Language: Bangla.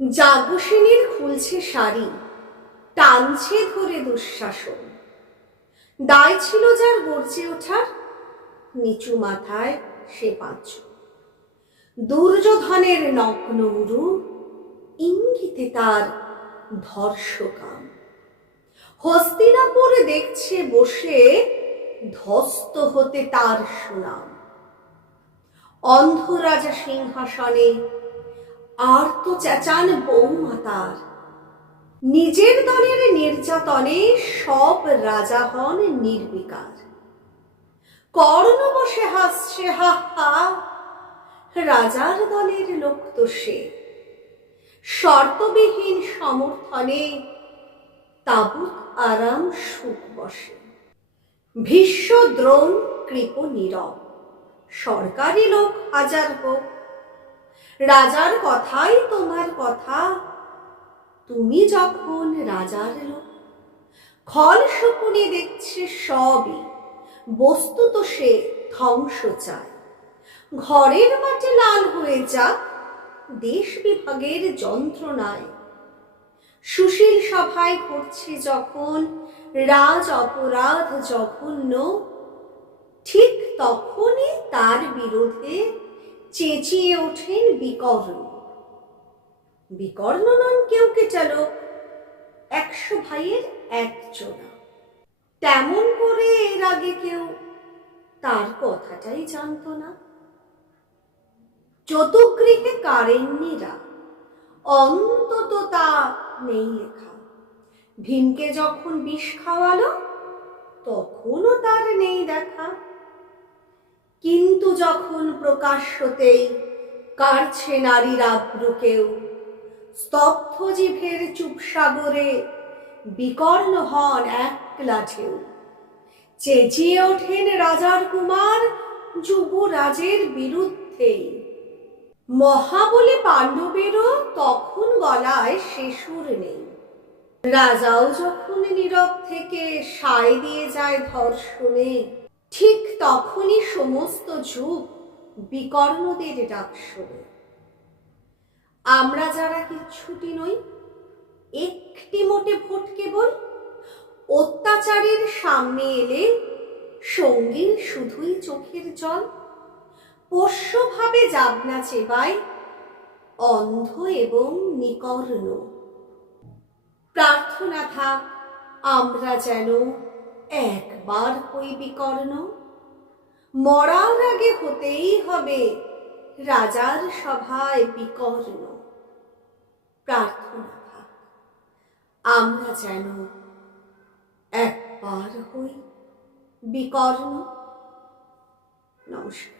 যাজ্ঞসেনীর খুলছে শাড়ি, টানছে ধরে দুঃশাসন। দায় ছিল যার গর্জে ওঠার, নিচু মাথায় সে পাঁচ দুর্যোধনের নগ্ন উরু, ইঙ্গিতে তার ধর্ষকাম। হস্তিনাপুর দেখছে বসে ধস্ত হতে তার সুনাম। অন্ধ রাজা সিংহাসনে আর তো চেঁচান বৌমাতার নিজের দলের নির্যাতনে সব রাজা হন নির্বিকার। কর্ণ বসে হাসছে, হা হা। রাজার দলের লোক তো সে। শর্তবিহীন সমর্থনে তাবুত আরাম সুখ বসে। ভীষ্ম দ্রোণ কৃপ নীরব সরকারি লোক হাজার হোক রাজার কথাই তোমার কথা। তুমি যখন রাজার লোক, খল শকুনি দেখছে সবই, বস্তু তো সে ধ্বংস চায়। ঘরের মাঠে লাল হয়ে যাক, দেশ বিভাগের যন্ত্রণায়। সুশীল সভায় ঘটছে যখন রাজ অপরাধ জঘন্য, ঠিক তখনই তার বিরুদ্ধে চেঁচিয়ে ওঠেন বিকর্ণ। বিকর্ণ নন কেউ কে চালো একশো ভাইয়ের একজনা তেমন করে এর আগে কেউ তার কথাটাই জানতো না। চতুর্গৃহে কারেন্নিরা অন্তত তা নেই লেখা। ভীমকে যখন বিষ খাওয়ালো, তখনও তার নেই দেখা। কিন্তু যখন প্রকাশ্যতেই কাড়ছে নারীর আব্রু কেউ স্তব্ধ জিভের চুপসাগরে বিকর্ণ হন একলা ঢেউ চেঁচিয়ে ওঠেন রাজার কুমার যুবরাজের বিরুদ্ধেই। মহাবলী পাণ্ডবেরও তখন গলায় শেষুর নেই। রাজাও যখন নীরব থেকে সায় দিয়ে যায় ধর্ষণে ঠিক তখনই সমস্ত যুগ বিকর্ণদের ডাক শোনে। আমরা যারা কিচ্ছুটি নই, একটি মোটে ভোট কেবল, অত্যাচারের সামনে এলে সঙ্গীর শুধুই চোখের জল, পোষ্যভাবে যাবনা চেবায় অন্ধ এবং নিকর্ণ। প্রার্থনা থাক, আমরা যেন একবার হই বিকর্ণ মরার আগে হতেই হবে রাজার সভায় বিকর্ণ। প্রার্থনা আমরা যেন একবার হই বিকর্ণ। নমস্কার।